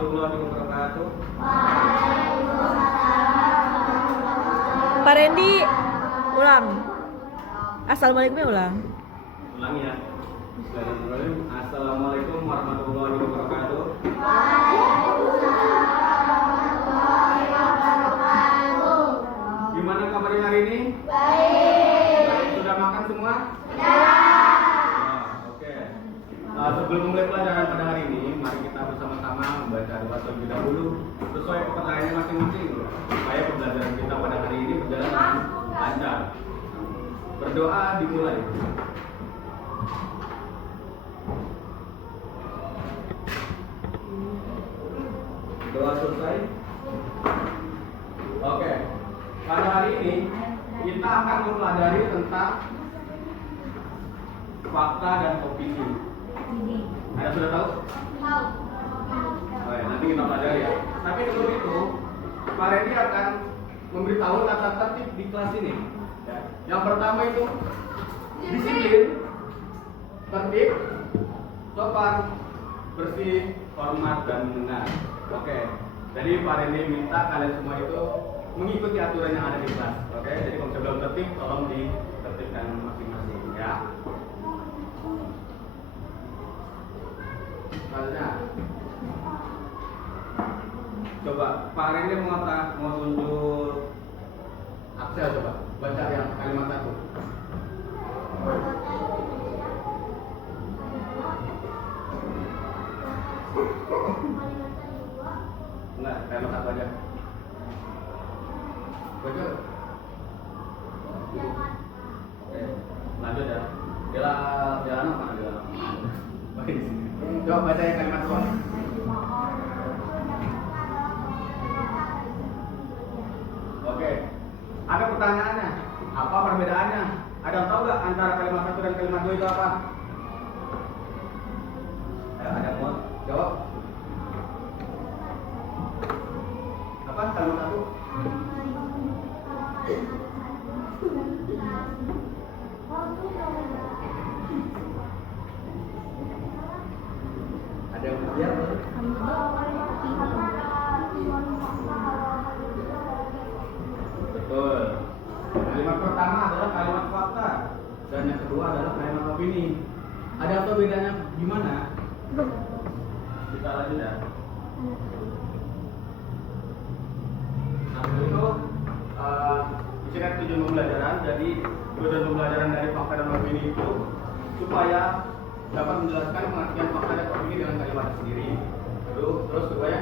warahmatullahi wabarakatuh. Pak Randy, ulang. Assalamualaikum ulang. Ulangi ya. Bismillahirrahmanirrahim. Assalamualaikum warahmatullahi wabarakatuh. Gimana kabarnya hari ini? Baik. Sudah makan semua? Oke. Sebelum memulai pelajaran pada hari ini, mari kita bersama-sama membaca doa terlebih dahulu sesuai pekerjaannya masing-masing supaya pembelajaran kita pada hari ini berjalan dengan lancar. Berdoa dimulai. Doa selesai. Oke. Pada hari ini kita akan mempelajari tentang fakta dan opini. Anda sudah tahu? Oke, nanti kita pelajari ya. Tapi sebelum itu, Pak Randy akan memberitahu tata tertib di kelas ini. Ya. Yang pertama itu disiplin, tertib, sopan, bersih, hormat, dan mendengar. Oke. Jadi Pak Randy minta kalian semua itu mengikuti aturan yang ada di kelas. Oke. Jadi kalau sebelum tertib, tolong ditertibkan masing-masing ya. Selanjutnya, coba Pak Randy mau tunjuk Axel, coba baca yang kalimat satu. Enggak, kalimat satu aja. Baca. Oke, lanjut ya. Jalan apa? Jalan. Oke, di sini. Coba baca yang kalimat dua. Oke, ada pertanyaannya. Apa perbedaannya? Ada yang tahu nggak antara kalimat satu dan kalimat dua itu apa? Ada yang mau jawab? Apa kalimat satu? Ada yang mau jawab? Betul. Kalimat pertama adalah kalimat fakta dan yang kedua adalah kalimat opini. Ada apa bedanya gimana? Kita lanjut ya. Nah, itu di sini ada tujuan pembelajaran. Jadi tujuan pembelajaran dari fakta dan opini itu supaya dapat menjelaskan pengertian fakta dan opini dengan kalimat sendiri. Terus supaya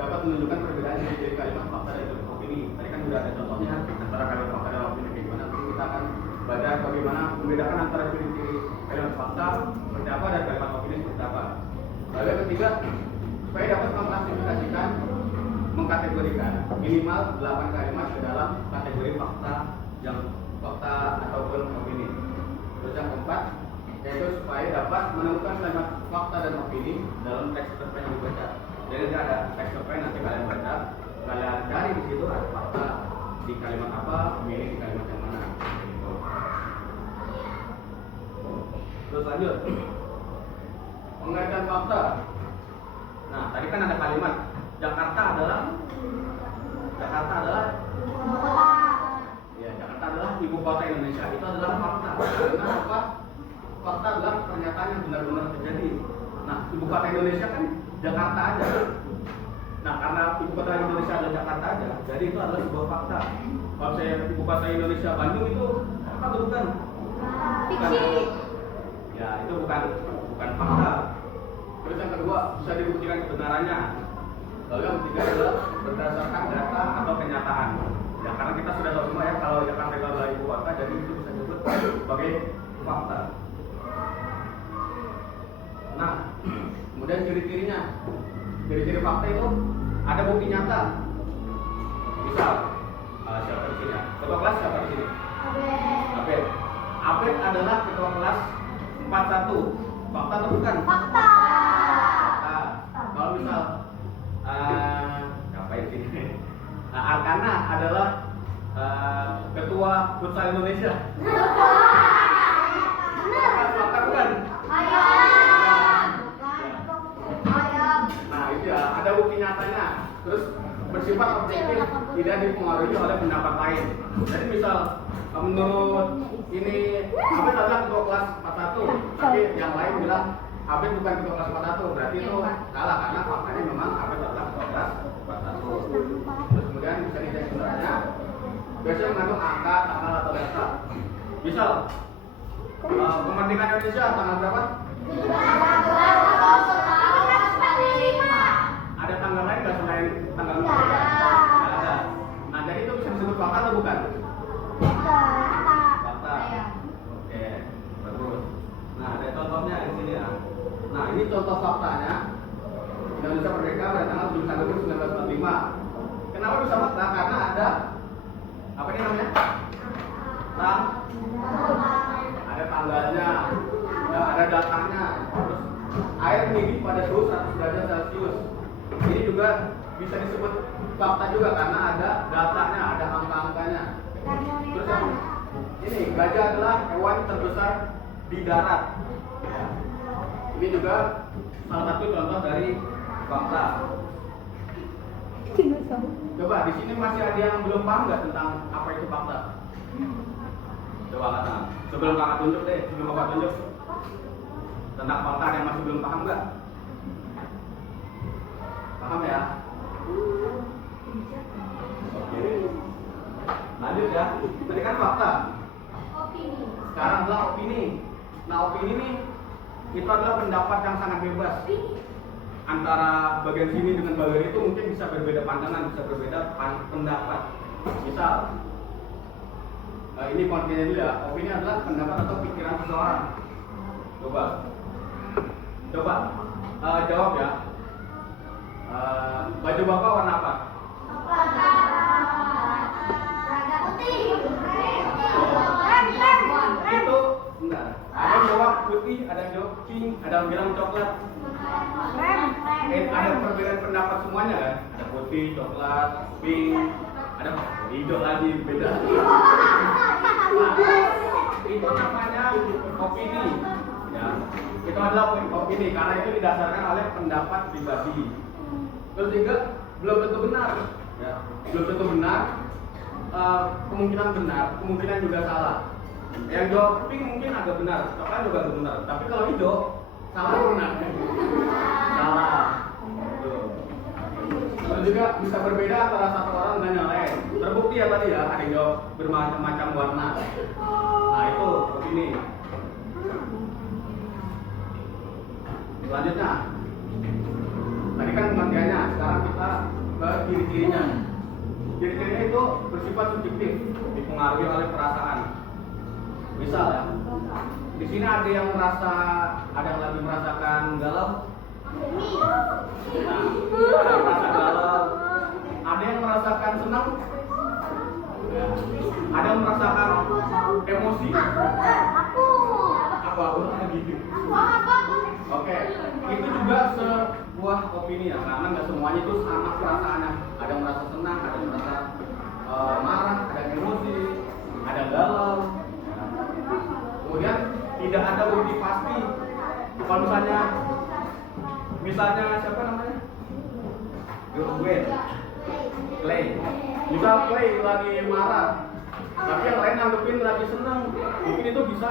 dapat menunjukkan perbedaan dari kalimat fakta dan opini. Tadi kan sudah ada contohnya antara kalimat fakta dan opini kayak gimana. Nanti kita akan belajar bagaimana membedakan antara ciri-ciri kalimat fakta seperti apa dan kalimat opini seperti apa. Lalu yang ketiga, supaya dapat mengklasifikasikan, mengkategorikan minimal 8 kalimat ke dalam kategori fakta ataupun opini. Terus yang keempat, yaitu supaya dapat menemukan kalimat fakta dan opini dalam teks cerpen yang dibaca. Jadi nanti ada teks cerpen, nanti kalian baca, kalian cari di situ ada fakta di kalimat apa, opini di kalimat yang mana. Terus lanjut, pengertian fakta. Nah, tadi kan ada kalimat Jakarta adalah ya, Jakarta adalah ibu kota Indonesia. Itu adalah fakta. Karena apa? Fakta adalah pernyataan yang benar-benar terjadi. Nah, ibu kota Indonesia kan Jakarta aja. Nah, karena ibu kota Indonesia adalah Jakarta aja, jadi itu adalah sebuah fakta. Kalau saya ibu kota Indonesia Bandung itu apa tuh bukan? Fiksi. Ya, itu bukan fakta. Terus yang kedua, bisa dibuktikan kebenarannya. Lalu yang ketiga adalah berdasarkan data atau kenyataan. Ya, karena kita sudah tahu semua ya kalau Jakarta itu adalah ibu kota, jadi itu bisa disebut sebagai fakta. Nah, kemudian ciri-cirinya. Ciri-ciri fakta itu ada bukti nyata. Misal, siapa di sini? Ketua kelas siapa di sini? Abed. Abed adalah ketua kelas 41. Fakta atau bukan? Fakta. Kalau misal apa ini? Arkana adalah ketua futsal Indonesia. Fakta bukan? Ayam. Nah itu ya, ada bukti nyatanya, terus bersifat objektif, tidak dipengaruhi oleh pendapat lain. Jadi misal menurut ini Abed adalah ketua kelas 41, tapi yang lain bilang Abed bukan ketua kelas 41, berarti itu salah karena faktanya memang Abed adalah ketua kelas 41. Terus kemudian bisa dicek sebenarnya, biasanya mengandung angka, tanggal atau data. Misal kemerdekaan Indonesia tanggal berapa? Ada tanggal lain nggak selain tanggal kemerdekaan? Nggak ada. Nah jadi itu bisa disebut fakta atau bukan? Fakta. Oke, bagus. Nah ada contohnya di sini ya. Nah ini contoh faktanya. Indonesia merdeka pada tanggal 7 Agustus 1945. Kenapa bisa fakta? Karena ada apa ini namanya? Ada tanggalnya, ya, ada datanya. Terus air mendidih pada suhu 100 derajat Celcius. Ini juga bisa disebut fakta juga karena ada datanya, ada angka-angkanya. Terus yang ini gajah adalah hewan terbesar di darat. Ya. Ini juga salah satu contoh dari fakta. Coba di sini masih ada yang belum paham nggak tentang apa itu fakta? Coba kata. Sebelum kakak tunjuk deh, sebelum kakak tunjuk tentang fakta yang masih belum paham nggak? Paham ya? Oke. Lanjut ya. Tadi kan fakta. Sekarang adalah opini. Nah opini nih itu adalah pendapat yang sangat bebas. Antara bagian sini dengan bagian itu mungkin bisa berbeda pandangan, bisa berbeda pendapat. Misal, ini kontennya dulu ya. Opini adalah pendapat atau pikiran seseorang. Coba jawab ya. Baju bapak warna apa? Itu enggak. Ada yang jawab putih, ada yang jawab pink, ada yang bilang coklat. Ada perbedaan pendapat semuanya kan? Ada putih, coklat, pink, ada hijau lagi beda. Nah, itu namanya opini. Ya, itu adalah opini karena itu didasarkan oleh pendapat pribadi. Terus juga belum tentu benar. Ya, belum tentu benar. Kemungkinan benar, kemungkinan juga salah. Yang jawab pink mungkin agak benar, coklat juga agak benar. Tapi kalau hijau salah atau benar? Salah. Terus juga bisa berbeda antara satu orang dengan yang lain. Terbukti ya tadi ya, ada yang jawab bermacam-macam warna. Nah itu opini. Selanjutnya, tadi kan pengertiannya, sekarang kita ke ciri-cirinya. Ciri-cirinya itu bersifat subjektif, dipengaruhi oleh perasaan. Misal ya, di sini ada yang merasa, ada yang lagi merasakan galau. Nah, ada yang merasa galau. Ada yang merasakan senang. Ya. Ada yang merasakan emosi. Apa lagi? Oke, itu juga sebuah opini ya, karena nggak semuanya itu sama perasaannya. Ada yang merasa senang, ada yang merasa marah, ada yang emosi, ada yang galau. Kemudian tidak ada bukti pasti. Kalau misalnya siapa namanya? Clay. Misal Clay lagi marah, tapi yang lain nanggepin lagi senang. Mungkin itu bisa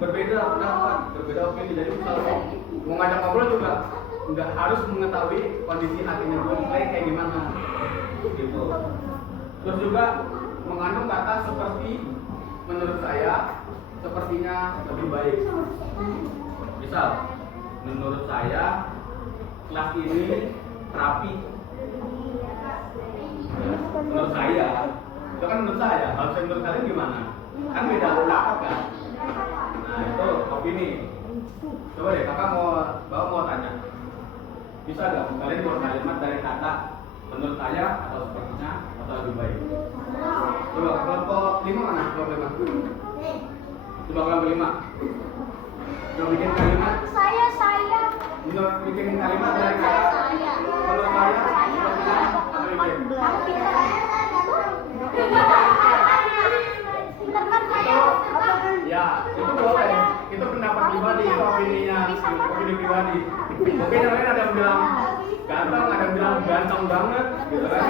berbeda pendapat, berbeda opini. Jadi kalau mau ngajak ngobrol juga nggak harus mengetahui kondisi hatinya Clay kayak gimana. Gitu. Terus juga mengandung kata seperti, menurut saya, sepertinya lebih baik. Misal, menurut saya kelas ini rapi. Menurut saya, itu kan menurut saya. Kalau saya menurut kalian gimana? Kan beda pendapat kan? Nah itu opini. Coba deh, kakak mau tanya. Bisa nggak kalian buat kalimat dari kata menurut saya atau sepertinya atau lebih baik? Coba kelompok 5 mana? Kelompok 5. Coba kelompok 5. Coba bikin kalimat. Saya. Menurut bikin kalimat dari kata menurut saya sepertinya atau lebih baik? Ya, itu boleh. Itu pendapat pribadi, itu opini pribadi. Mungkin yang lain ada yang bilang ganteng, ada yang bilang ganteng banget, gitu kan?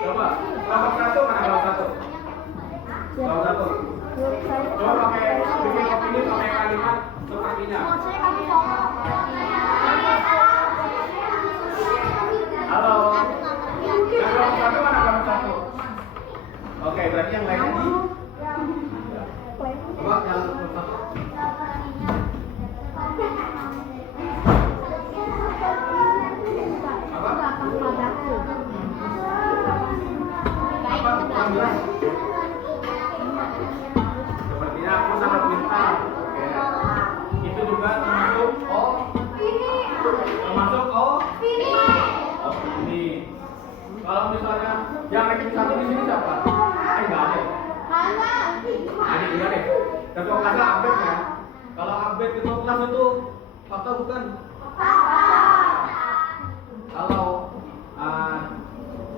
Coba, nomor 1 mana nomor 1? Nomor 1. Coba pakai bikin opini pakai kalimat sepertinya. Halo. Yang nomor 1 mana nomor 1? Oke, berarti yang lainnya di. Coba yang nomor 1. Sepertinya aku sangat pintar. Oke. Itu juga termasuk ini. Kalau misalnya yang ranking 1 di sini siapa? Enggak ada. Ada enggak deh. Ketua kelasnya Abed ya. Kalau Abed ketua kelas itu fakta bukan? Kalau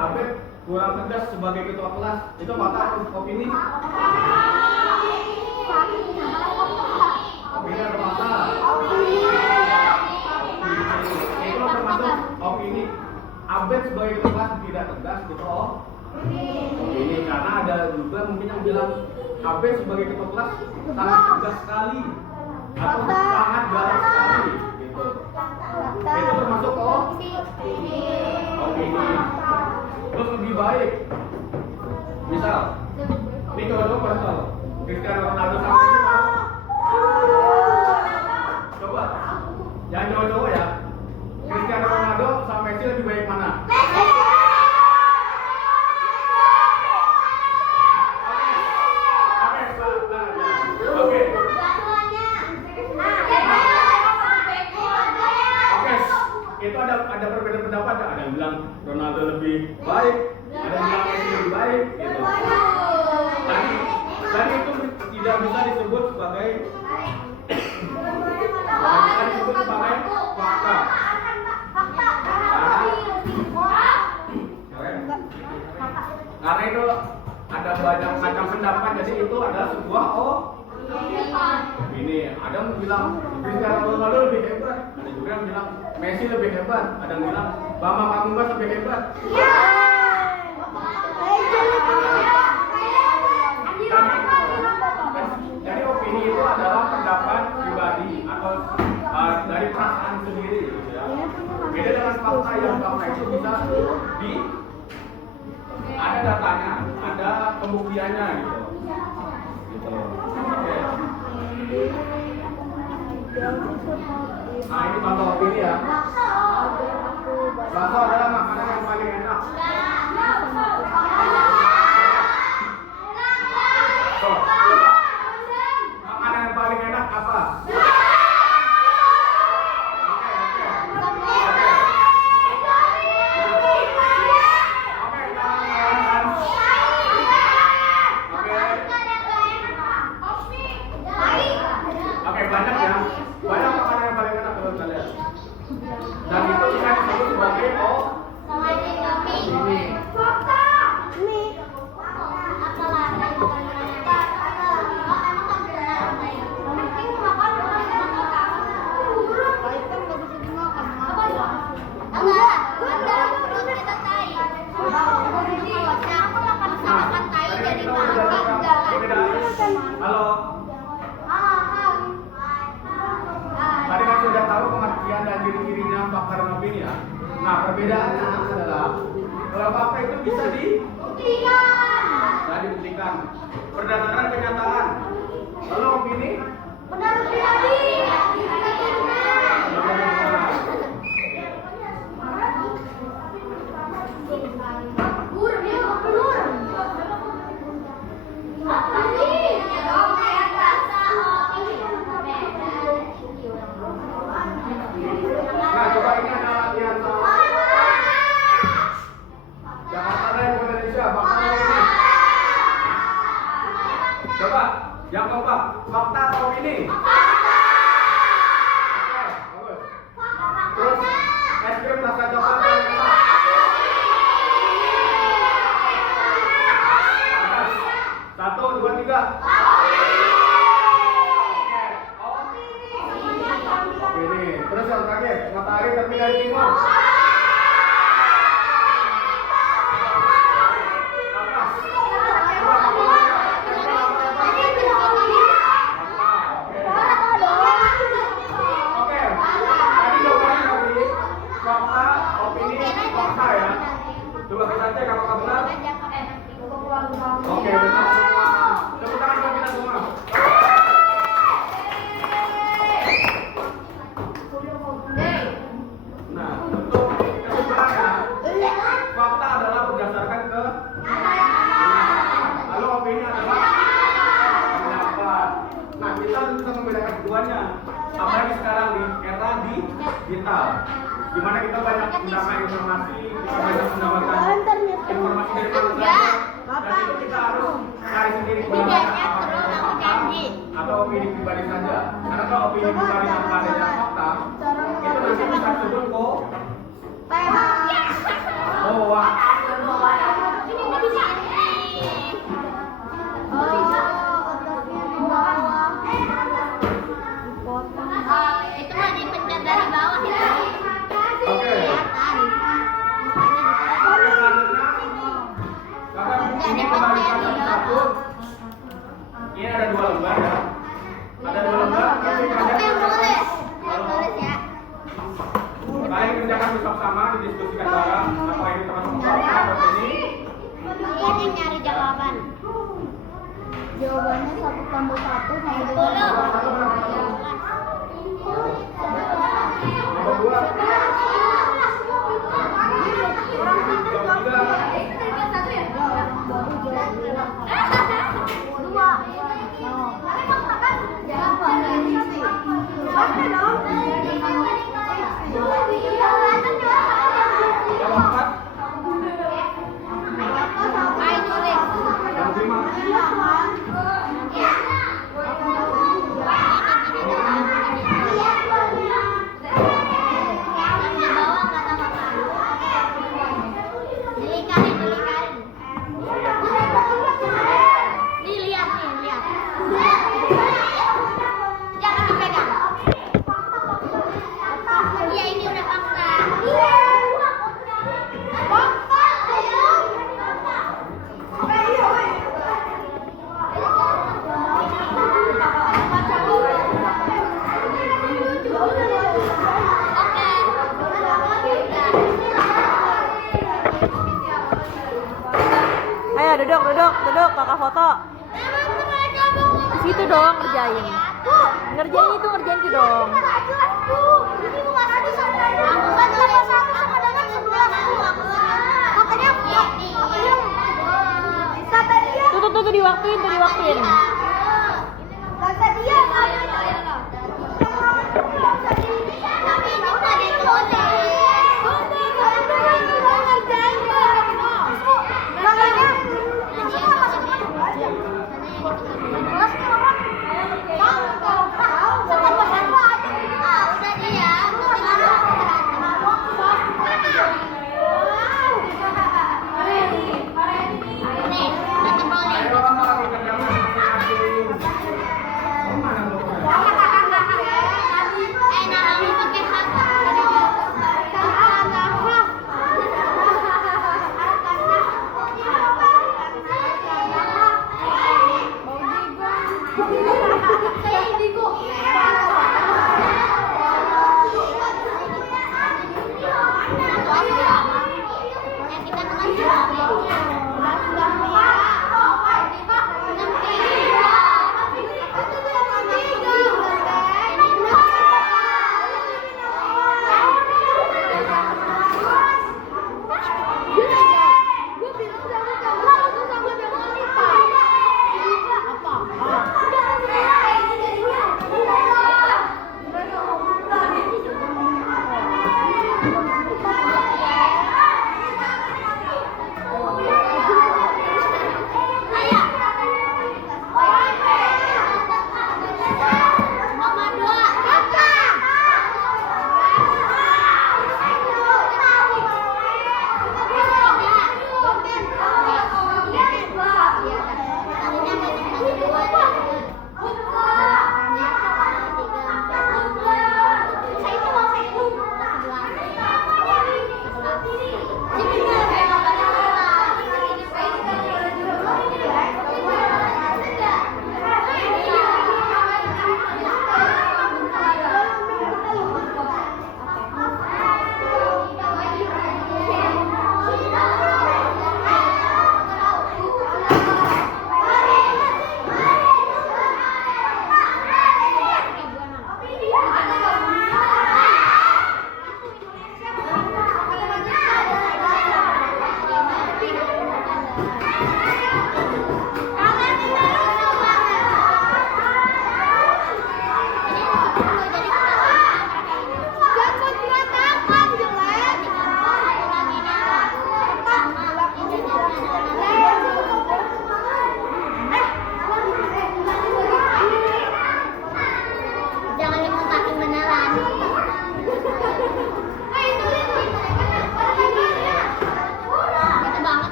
Abed kurang tegas sebagai ketua kelas itu fakta opini? Opini atau fakta? Itu termasuk opini. Abed sebagai ketua kelas tidak tegas gitu opini, karena ada juga mungkin yang bilang Abed sebagai ketua kelas sangat tegas sekali atau sangat galak sekali gitu. Itu termasuk opini. Terus lebih baik, misal ini kalau pasti tahu Cristiano Ronaldo sama Messi mau. Coba yang cowok-cowok ya, Cristiano Ronaldo sama Messi lebih baik mana? Oke. Itu ada perbedaan pendapat, ada yang bilang Ronaldo lebih baik, ada yang bilang Messi lebih baik gitu. Tadi itu tidak bisa disebut sebagai fakta. Karena itu ada banyak macam pendapat, jadi itu adalah sebuah ini. Ada yang bilang Cristiano Ronaldo lebih hebat, ada juga yang bilang Messi lebih hebat, ada yang bilang Bambang Pamungkas lebih hebat. Jadi opini itu adalah pendapat pribadi atau dari perasaan sendiri gitu ya. Beda dengan fakta, yang fakta itu bisa ada datanya, ada pembuktiannya gitu. Oke. Nah, ini contoh opini ya. Bakso adalah makanan yang paling enak. Makanan yang paling enak apa? Banyak ya, banyak makanan yang paling enak menurut kalian. Dan itu bisa disebut sebagai ini. Halo. Tadi kan sudah tahu pengertian dan ciri-cirinya fakta dan opini ya. Nah, perbedaannya adalah kalau fakta itu bisa dibuktikan berdasarkan kenyataan. Kalau opini pendapat pribadi. Nah, coba ini ada latihan sama Jakarta dan Indonesia, fakta ini. Coba, yang keempat, fakta atau opini? Matahari terbit dari timur. Oke, tadi jawabannya tadi fakta, opini, fakta ya. Coba kita cek apakah benar. Oke, benar semua. Tepuk tangan buat kita semua. Nah, untuk kesimpulannya, fakta adalah berdasarkan ke lalu opini adalah pendapat. Nah, kita bisa membedakan keduanya. Apalagi sekarang di era digital, di mana kita banyak mendapatkan informasi, kita banyak mendapatkan informasi dari mana saja, dan itu kita harus cari sendiri apakah fakta atau opini pribadi saja. Karena kalau opini pribadi tanpa adanya fakta, itu nanti bisa disebut kok. Oh, wah. Itu mah dipencet dari bawah ya. Oke. Ini kembalikan satu. Ini ada 2 lembar ya. Ada 2 lembar. Kalian kerjakan bersama-sama, didiskusikan bareng. Apa ini termasuk fakta atau ini? Ini nyari jawaban. Jawabannya 1 tambah 1 sama dengan 'Ayo duduk, kakak foto. Situ dong ngerjain. Ngerjain itu dong. Tuh diwaktuin. Kata dia udah dia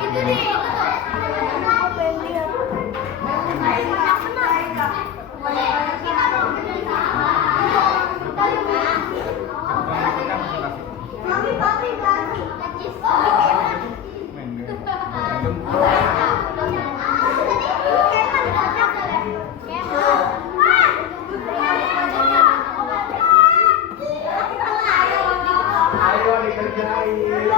Itu dia. Ayo dikerjain.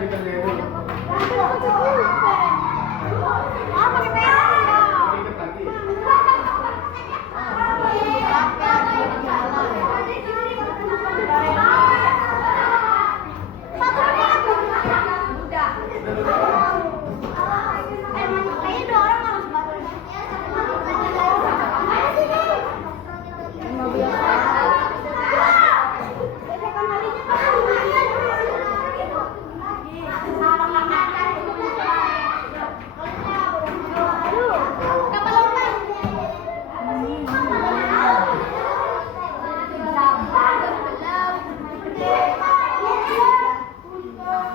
dikerjain dulu. Ah, pakai pena. Ikat kaki.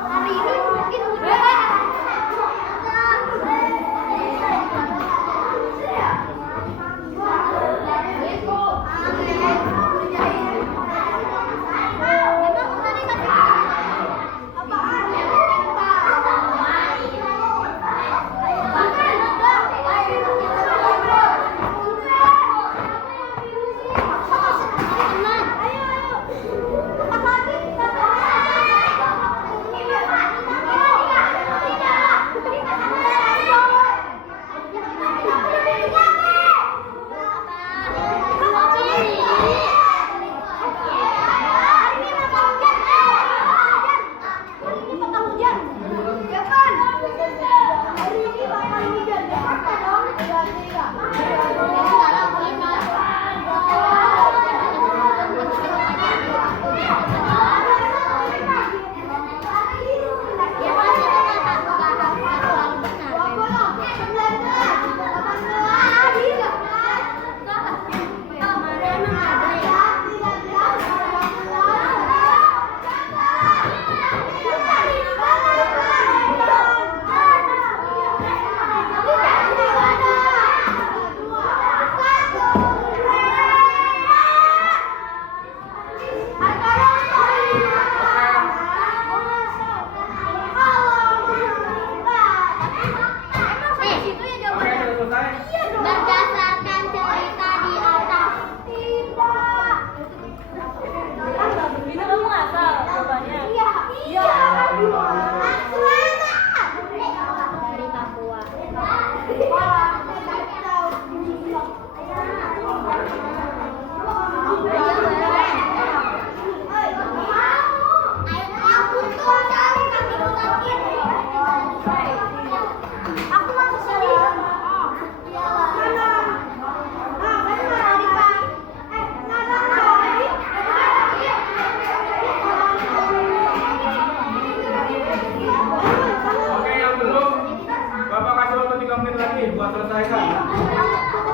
Hari ini mungkin udah. Berdasarkan cerita di atas. Itu kamu ngasal jawabannya. Iya. Dari Papua. Aku mau kesini. Oke, yang belum, Bapak kasih waktu 3 menit lagi buat selesaikan. Aku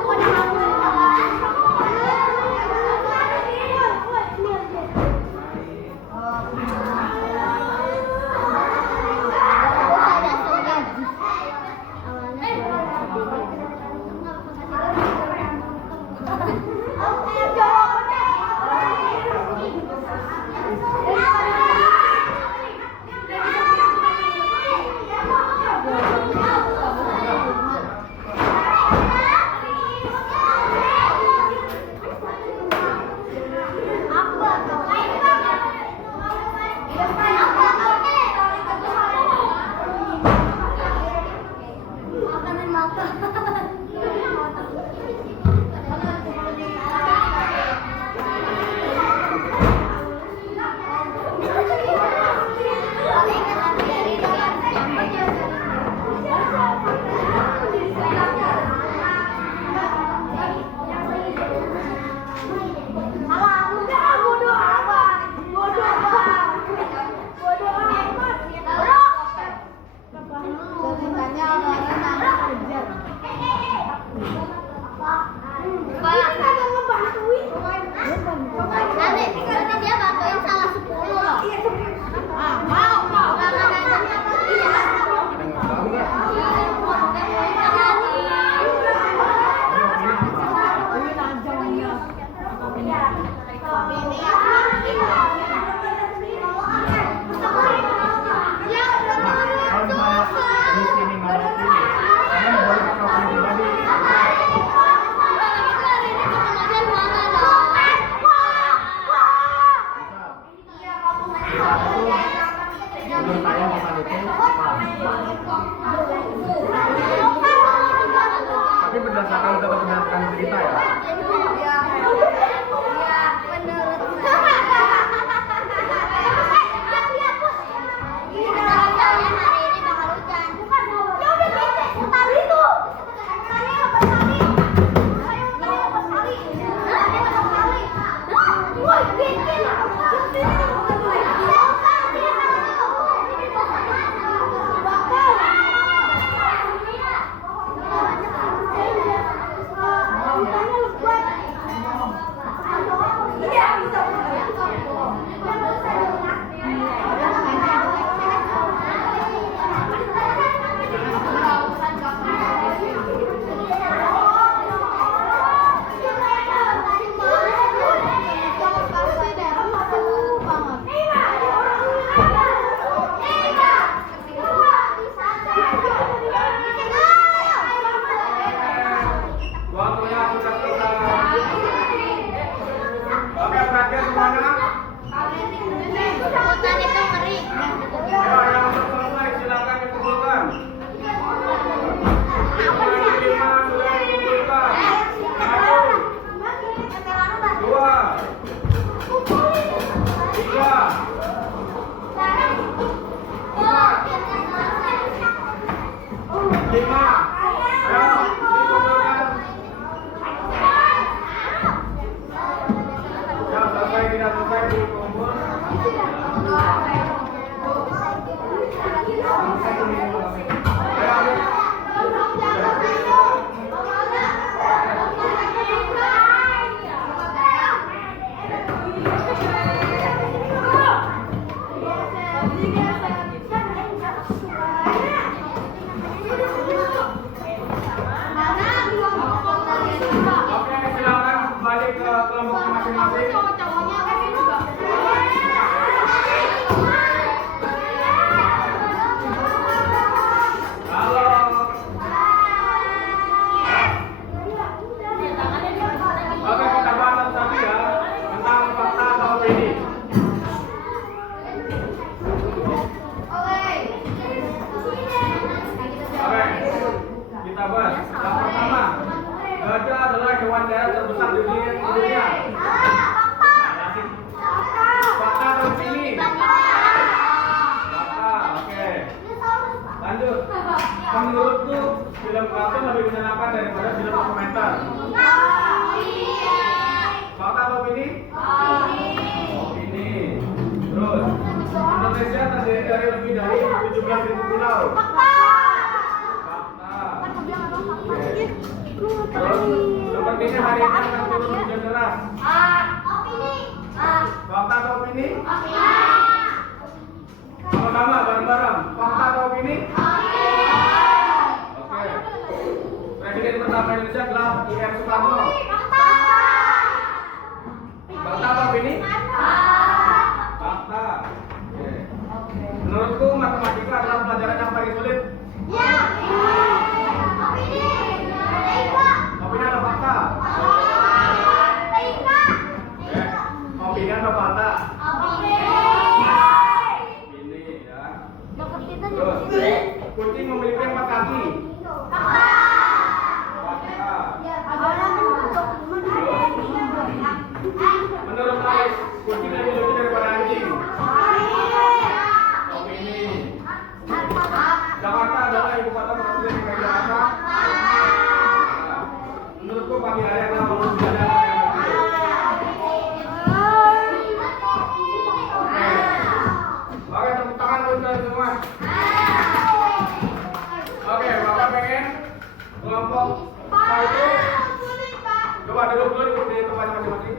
melakukan itu. Tapi berdasarkan cerita ya. Waktunya sudah selesai. Oke, perhatian semuanya. Hutan itu ngeri. Ayo, yang sudah selesai silakan dikumpulkan. Yang 5 sudah dikumpulkan. 1, 2, 3, 4, 5. Ayo, dikumpulkan. Ya, selesai tidak selesai dikumpul. Oke, silakan balik ke kelompoknya masing-masing. Halo. Oke, kita bahas tadi ya tentang fakta atau opini. Oke, kita bahas. Yang pertama, gajah adalah hewan darat terbesar di dunia. Fakta atau opini? Fakta, oke. Lanjut. Menurutku, film kartun lebih menyenangkan daripada film dokumenter. Fakta atau opini? Opini. Terus, Indonesia terdiri dari lebih dari 17.000 pulau. Fakta. Terus, sepertinya hari ini akan turun hujan deras. Fakta atau opini? Sama-sama, bareng-bareng. Fakta atau opini? Oke. Presiden pertama Indonesia adalah I.R. Soekarno. Fakta atau opini? Fakta. Oke. Menurutku matematika adalah pelajaran yang paling sulit. Opini atau fakta? Opini atau fakta? Opini ya. Terus, kucing memiliki 4 kaki. Fakta. Menurut Alex, kucing lebih lucu daripada anjing. Opini. Jakarta adalah ibu kota provinsi DKI Jakarta. Menurutku pagi hari adalah waktu belajar yang penting. Oke, tepuk tangan untuk kalian semua. Oke, Bapak pengen kelompok itu coba duduk dulu di tempatnya masing-masing.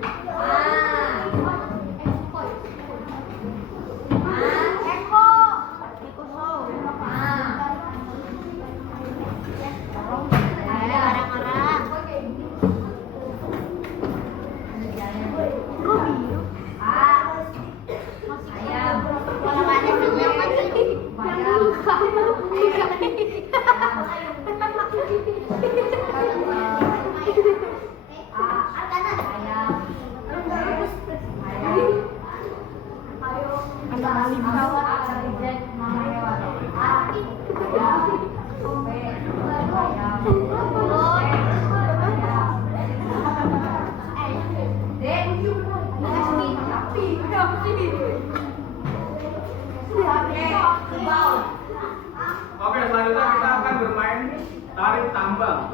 main tarik tambang.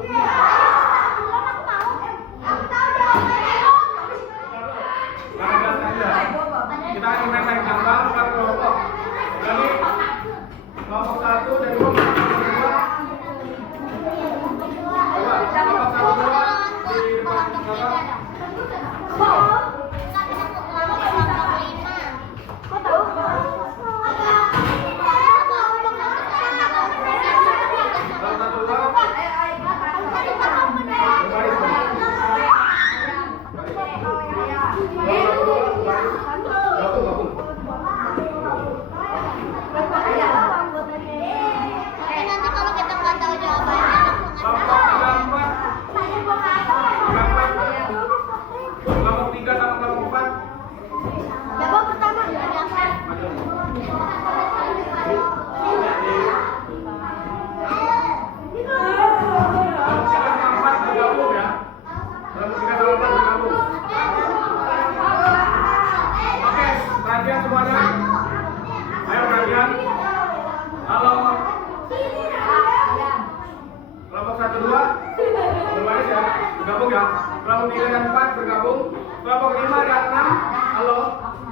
Kita akan main tarik tambang per kelompok. Jadi kelompok 1 dan kelompok 2. Coba kelompok 1 2 di depan kakak. Nanti kalau kita nggak tahu jawabannya, Kelompok 3 sama kelompok 4. jawab pertama. Perhatian semuanya. Ayo perhatian. Halo. Kelompok 1 2 berbaris ya, bergabung ya. Kelompok 3 dan 4 bergabung. Kelompok 5 dan 6. Halo.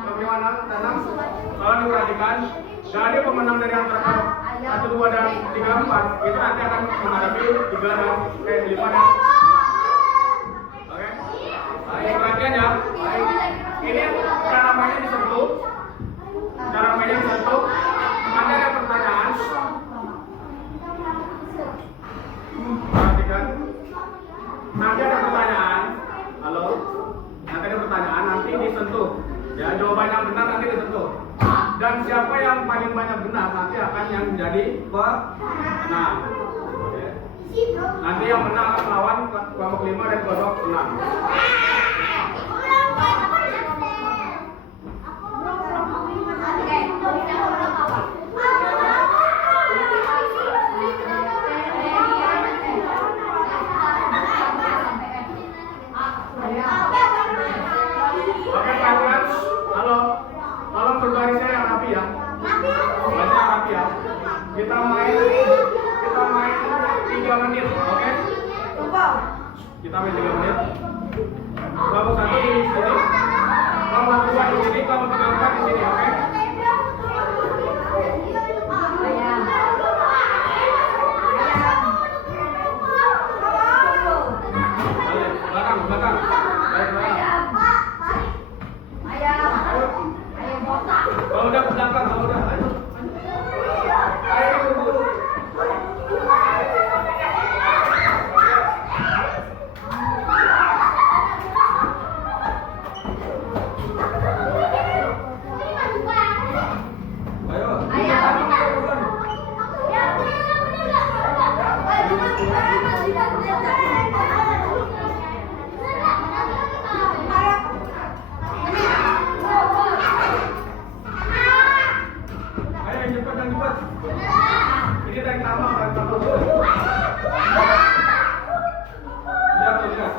Kelompok 5 dan 6. Tolong diperhatikan. Jadi pemenang dari antara kelompok 1 2 dan 3 4 itu nanti akan menghadapi 3 dan 5 dan 6. Oke. Ayo perhatian ya. Ayo. Ini cara mainnya disentuh. Cara mainnya disentuh. Nanti ada pertanyaan. Perhatikan. Nanti ada pertanyaan. Halo. Nanti ada pertanyaan. Nanti disentuh. Ya, jawaban yang benar nanti disentuh. Dan siapa yang paling banyak benar nanti akan yang menjadi pemenang. Oke. Nanti yang menang akan melawan kelompok 5 dan kelompok 6. Oke, perhatian. Halo. Tolong berbarisnya yang rapi ya. Barisnya yang rapi ya. Kita main 3 menit, oke? Kita main 3 menit. Kelompok 1 di sini. Kelompok 2 di sini, kelompok 3 4 di sini, oke? Belakang. Kalau udah ke belakang, kalau udah, ayo. Ayo buru-buru. Cepat. Ini tarik tambang dulu. Lihat tuh, lihat.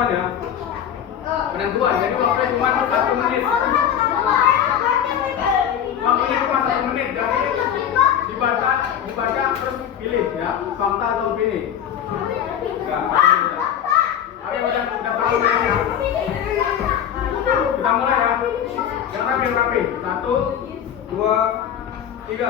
penentuan ya. Penentuan. Jadi waktunya cuma 1 menit. Waktunya cuma 1 menit. Jadi dibaca terus pilih ya. Fakta atau opini. Enggak. Oke, udah tahu ya. Kita mulai ya. Yang rapi. 1, 2, 3.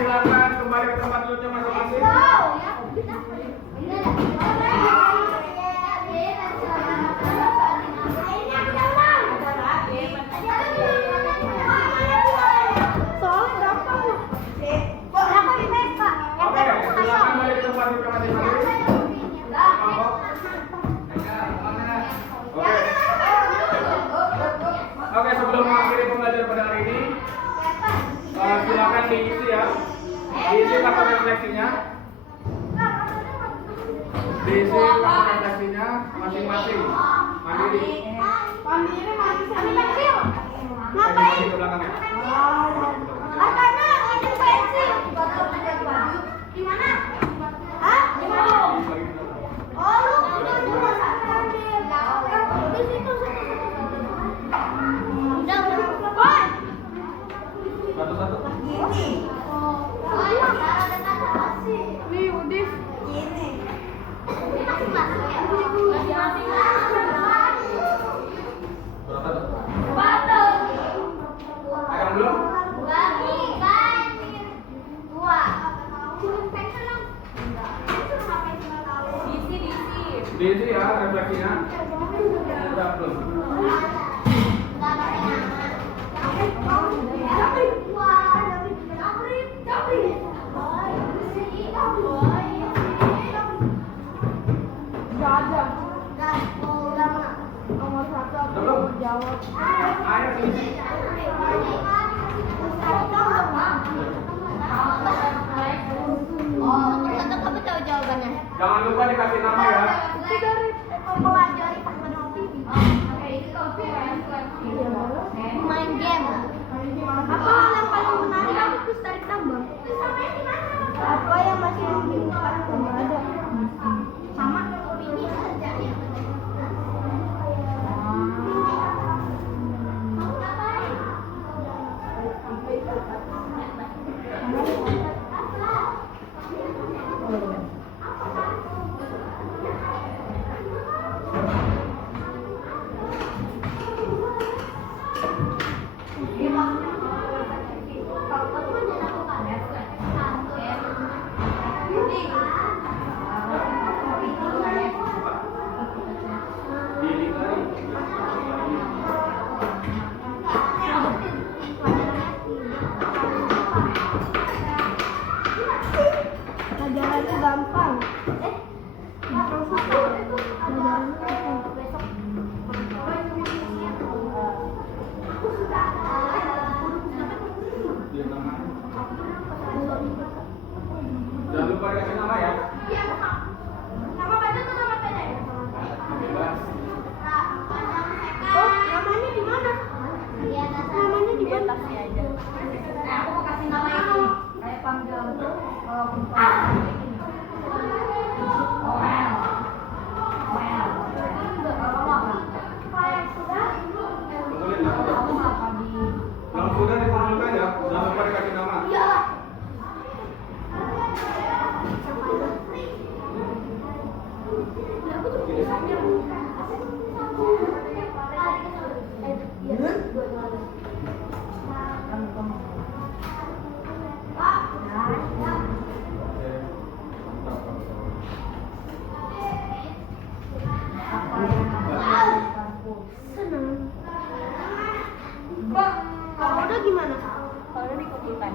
Silakan kembali ke tempat duduknya masing-masing. Oke, sebelum mengakhiri pembelajaran pada hari ini, silakan diisi ya. Diisi kartu refleksinya. Diisi kartu refleksinya masing-masing. Mandiri. Ngapain? Ke belakang ya. Di mana? Hah? Di mana? Oh, lu di situ. Udah. Satu-satu. Ayo belum? Diisi ya refleksinya. Udah belum? Ayo diisi. Kamu tahu jawabannya? Jangan lupa dikasih nama ya. Main game. Apa yang paling menarik? Aku terus tarik tambah. Apa yang masih membingungkan? Nggak ada. Sama. Ini saja. Mau ngapain? Senang. Kalau udah gimana? Kalau udah ikutan.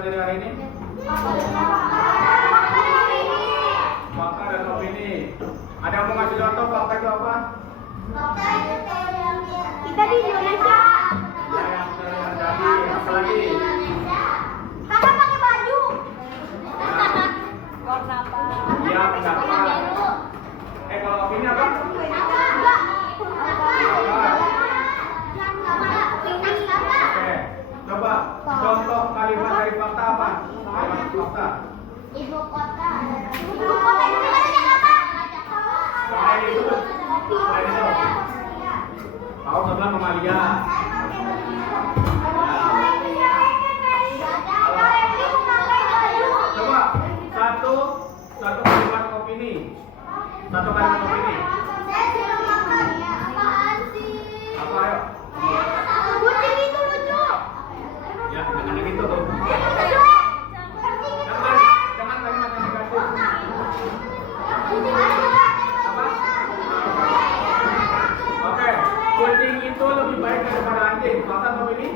materi hari ini? Fakta dan opini. Ada yang mau ngasih contoh fakta itu apa? Kita di Indonesia. Ya, yang terjadi. Apa lagi? Kakak pakai baju. Warna apa? Ya, pendapat. Kalau opini apa? Oke, coba contoh kalimat dari fakta apa? Kalimat fakta. Ibu kota Indonesia Jakarta. Selain itu, tahun sebelah Mamalia. Coba satu kalimat opini. Satu kalimat opini. Apa ayo? Kucing itu lucu. Ya, jangan gitu tuh. Jangan kalimat yang negatif. Apa? Oke, kucing itu lebih baik daripada anjing. Fakta atau opini?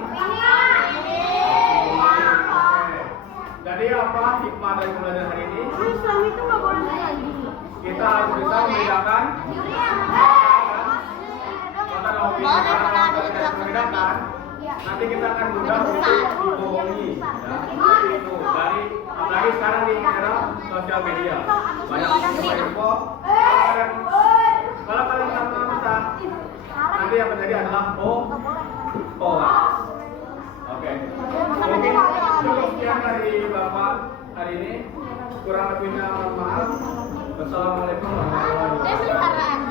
Oke. Jadi apa hikmah dari pembelajaran hari ini? Islam itu nggak boleh lagi. Kita harus bisa membedakan fakta dan opini. Kalau kita tidak membedakan, nanti kita akan mudah untuk dibohongi. Ya, itu dari apalagi sekarang di era sosial media banyak info. Kalau kalian sama kita, nanti yang terjadi adalah hoax. Oke. Mungkin cukup sekian dari Bapak hari ini. Kurang lebihnya mohon maaf. Wassalamualaikum warahmatullahi wabarakatuh.